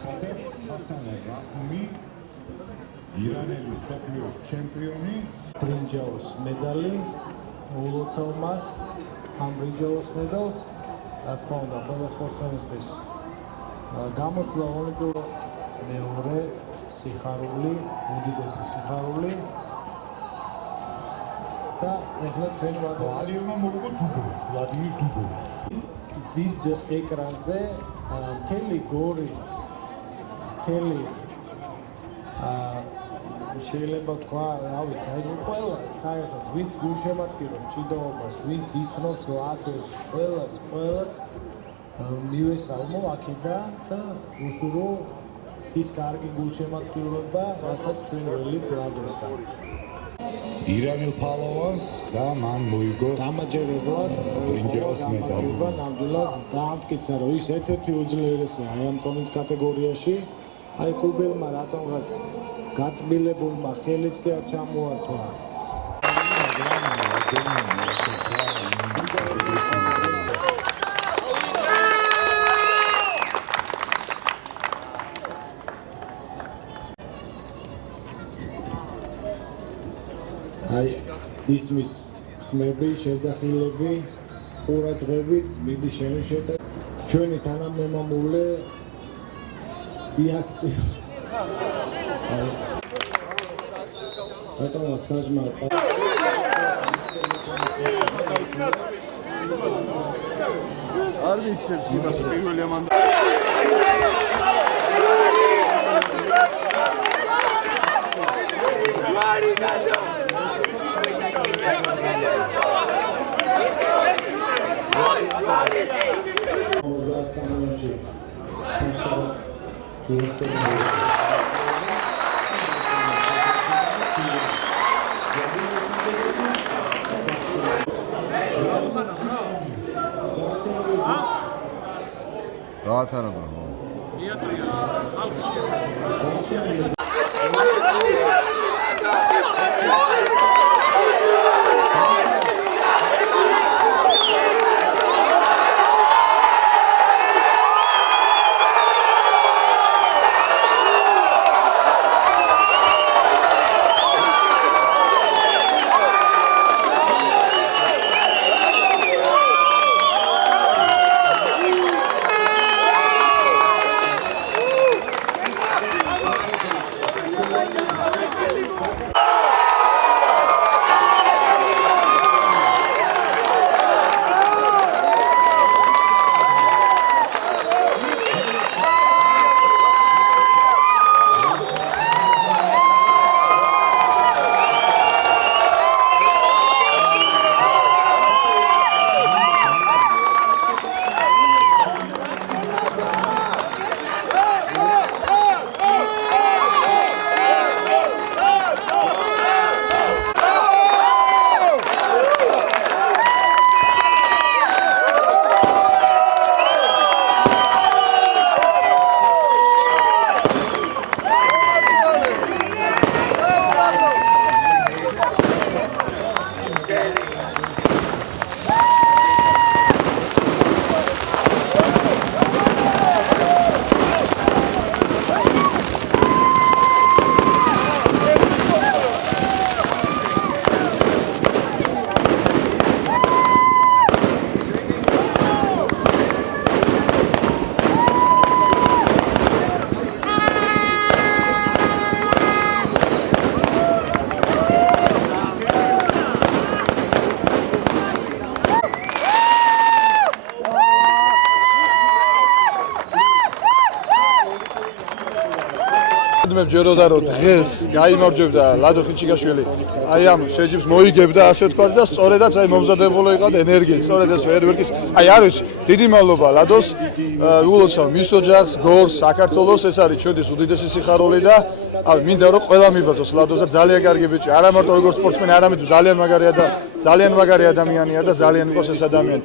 სადაც ჰასან რაჰმი ირანელი მსოფლიოს ჩემპიონი ბრინჯაოს медали ულოცავ მას ამ ბრინჯაოს медалს რა თქმა უნდა ყველა სპორტსმენისთვის გამოსვლა ოლიმპიურ მეორე სიხარული უდიდესი სიხარული და ეხლა ჩვენ ვალიომა მოგო დუბოვი ვლადიმირ დუბოვი დიდ ეკრანზე მთელი გორი მთელი შეიძლება თქვა, რა ვიცი, აი ყველა საერთოდ ვინც გულშემატკივრობს ჭიდაობას, ვინც იცნობს ლადოს, ყველას მივესალმო აქედან და უსურო ის კარგი გულშემატკივრობა, რასაც ჩვენ ველით ლადოსთან. ირანელ ფალოვანს და მან მოიგო დამაჯერებლად ბრინჯაოს медали. ნამდვილად დაამტკიცა, რომ ის ერთ-ერთი უძლიერესია აი ამ წონით კატეგორიაში. აი კუბელმა რატომღაც გაწმილებულმა ხელიც კი არ ჩამოართვა. აი ისმის ხმები, შეძახილები, ყურადღებით მიდი შემიშეთა. ჩვენი თანამემამულე იაქტი Поэтому сажма. Арбитр, именно первый лемон. მებჯეროდა რომ დღეს გაიმარჯვებდა ლადო ხიჩიგაშვილი აი ამ შეჯიბს მოიგებდა ასე თქვა და სწორედაც აი მომზადებული იყავ ენერგიით სწორედ ეს ფეერვერკის აი არ ვიცი დიდი მადლობა ლადოს ულოცავ მის ოჯახს გორს საქართველოს ეს არის ჩვენი უდიდესი სიხარული და აი მინდა რომ ყველა მიბაძოს ლადოს და ძალიან კარგი ბიჭი არა მარტო როგორც სპორტსმენი არამედ ძალიან მაგარი ადამიანია და ძალიან იყოს ეს ადამიანი